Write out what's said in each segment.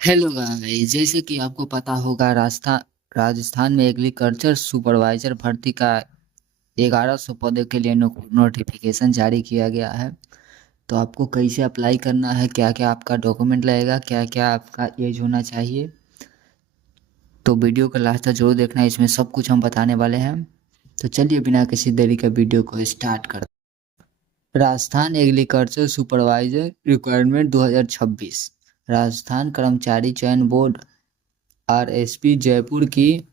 Hello guys, जैसे कि आपको पता होगा राजस्थान में एग्रीकल्चर सुपरवाइजर भर्ती का 1100 पदों के लिए नोटिफिकेशन जारी किया गया है। तो आपको कैसे अप्लाई करना है, क्या क्या आपका डॉक्यूमेंट लगेगा, क्या क्या आपका एज होना चाहिए, तो वीडियो को लास्ट तक जरूर देखना। इसमें सब कुछ हम बताने वाले हैं। तो चलिए बिना किसी देरी के वीडियो को स्टार्ट करते हैं। Rajasthan agriculture supervisor requirement 2026। Rajasthan कर्मचारी चयन बोर्ड आरएसपी जयपुर की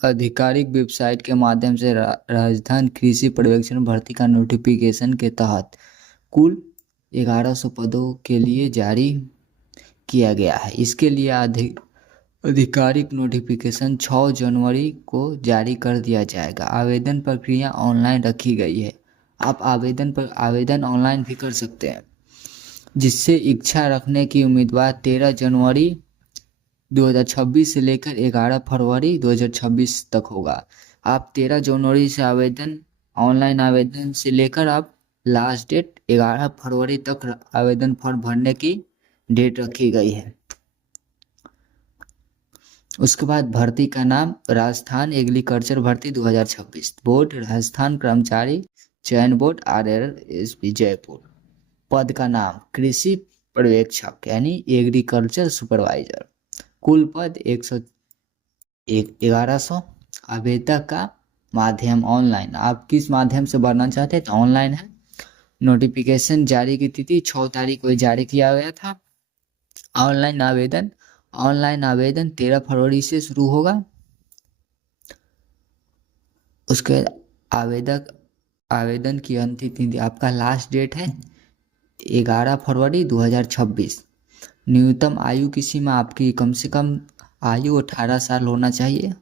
आधिकारिक वेबसाइट के माध्यम से राजस्थान कृषि पर्यवेक्षण भर्ती का नोटिफिकेशन के तहत कुल 1100 पदों के लिए जारी किया गया है। इसके लिए आधिकारिक नोटिफिकेशन 6 जनवरी को जारी कर दिया जाएगा। आवेदन प्रक्रिया ऑनलाइन रखी गई है। आप आवेदन ऑनलाइन भी कर सकते हैं, जिससे इच्छा रखने की उम्मीदवार 13 जनवरी 2026 से लेकर 11 फरवरी 2026 तक होगा। आप 13 जनवरी से ऑनलाइन आवेदन से लेकर आप लास्ट डेट 11 फरवरी तक आवेदन फॉर्म भरने की डेट रखी गई है। उसके बाद भर्ती का नाम राजस्थान एग्रीकल्चर भर्ती 2026, बोर्ड राजस्थान कर्मचारी चयन बोर्ड RRSP जयपुर। पद का नाम कृषि पर्यवेक्षक यानी एग्रीकल्चर सुपरवाइजर। कुल पद 1100। आवेदक का माध्यम ऑनलाइन। आप किस माध्यम से भरना चाहते हैं तो ऑनलाइन है। नोटिफिकेशन जारी की तिथि 6 तारीख को जारी किया गया था। ऑनलाइन आवेदन 13 फरवरी से शुरू होगा। उसके बाद आवेदन की अंतिम तिथि, आपका लास्ट डेट है 11 फरवरी 2026। न्यूनतम आयु की सीमा आपकी कम से कम आयु 18 साल होना चाहिए।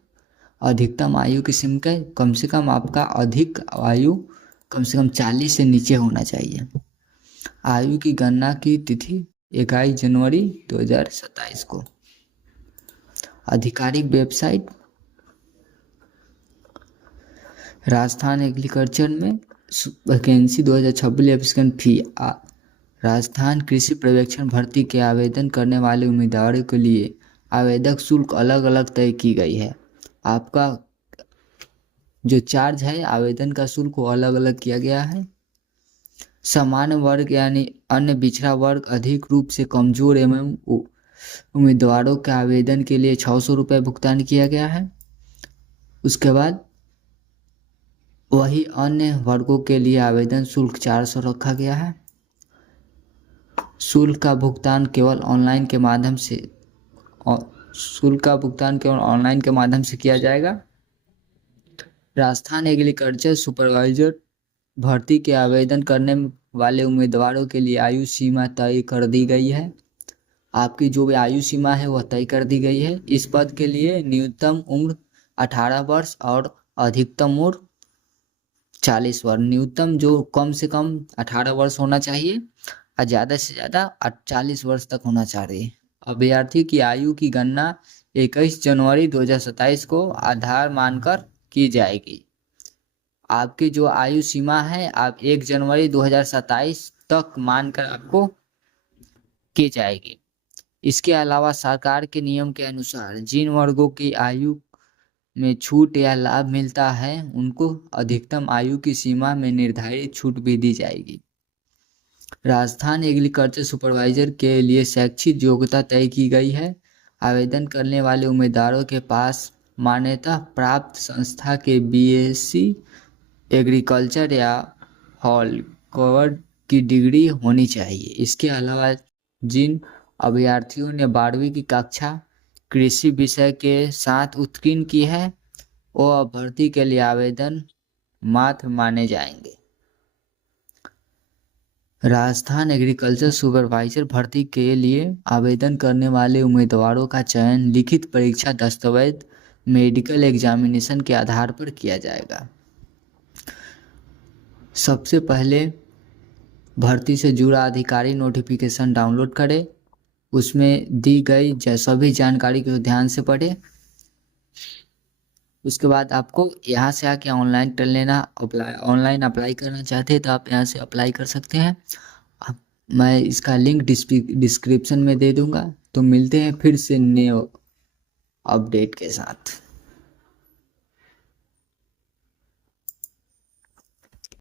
अधिकतम आयु की सीमा कम से कम आपका अधिक आयु कम से कम 40 से नीचे होना चाहिए। आयु की गणना की तिथि 21 जनवरी 2027 को। आधिकारिक वेबसाइट राजस्थान एग्रीकल्चर में वैकेंसी 2026 एप्लीकेशन फी। राजस्थान कृषि पर्यवेक्षण भर्ती के आवेदन करने वाले उम्मीदवारों के लिए आवेदक शुल्क अलग अलग तय की गई है। आपका जो चार्ज है आवेदन का शुल्क वो अलग अलग किया गया है। सामान्य वर्ग यानी अन्य पिछड़ा वर्ग, अधिक रूप से कमजोर एवं उम्मीदवारों के आवेदन के लिए 600 रुपये भुगतान किया गया है। उसके बाद वही अन्य वर्गों के लिए आवेदन शुल्क 400 रखा गया है। शुल्क का भुगतान केवल ऑनलाइन के माध्यम से किया जाएगा। राजस्थान एग्रीकल्चर सुपरवाइजर भर्ती के आवेदन करने वाले उम्मीदवारों के लिए आयु सीमा तय कर दी गई है। आपकी जो भी आयु सीमा है वह तय कर दी गई है। इस पद के लिए न्यूनतम उम्र 18 वर्ष और अधिकतम उम्र 40 वर्ष। न्यूनतम जो कम से कम 18 वर्ष होना चाहिए और ज़्यादा से ज़्यादा 40 वर्ष तक होना चाहिए। अभ्यर्थी की आयु की गणना 21 जनवरी 2027 को आधार मानकर की जाएगी। आपकी जो आयु सीमा है आप 1 जनवरी 2027 तक मानकर आपको की जाएगी। इसके अलावा सरकार के नियम के अनुसार जिन वर्गों की आयु में छूट या लाभ मिलता है उनको अधिकतम आयु की सीमा में निर्धारित छूट भी दी जाएगी। राजस्थान एग्रीकल्चर सुपरवाइजर के लिए शैक्षिक योग्यता तय की गई है। आवेदन करने वाले उम्मीदवारों के पास मान्यता प्राप्त संस्था के BSc एग्रीकल्चर या हॉल कवर्ड की डिग्री होनी चाहिए। इसके अलावा जिन अभ्यर्थियों ने 12वीं की कक्षा कृषि विषय के साथ उत्तीर्ण की है वो भर्ती के लिए आवेदन मात्र माने जाएंगे। राजस्थान एग्रीकल्चर सुपरवाइजर भर्ती के लिए आवेदन करने वाले उम्मीदवारों का चयन लिखित परीक्षा दस्तावेज मेडिकल एग्जामिनेशन के आधार पर किया जाएगा। सबसे पहले भर्ती से जुड़ा आधिकारिक नोटिफिकेशन डाउनलोड करें। उसमें दी गई सभी जानकारी को ध्यान से पढ़ें। उसके बाद आपको यहाँ से आके ऑनलाइन कर लेना। ऑनलाइन अप्लाई करना चाहते हैं तो आप यहाँ से अप्लाई कर सकते हैं। मैं इसका लिंक डिस्क्रिप्शन में दे दूंगा। तो मिलते हैं फिर से नए अपडेट के साथ।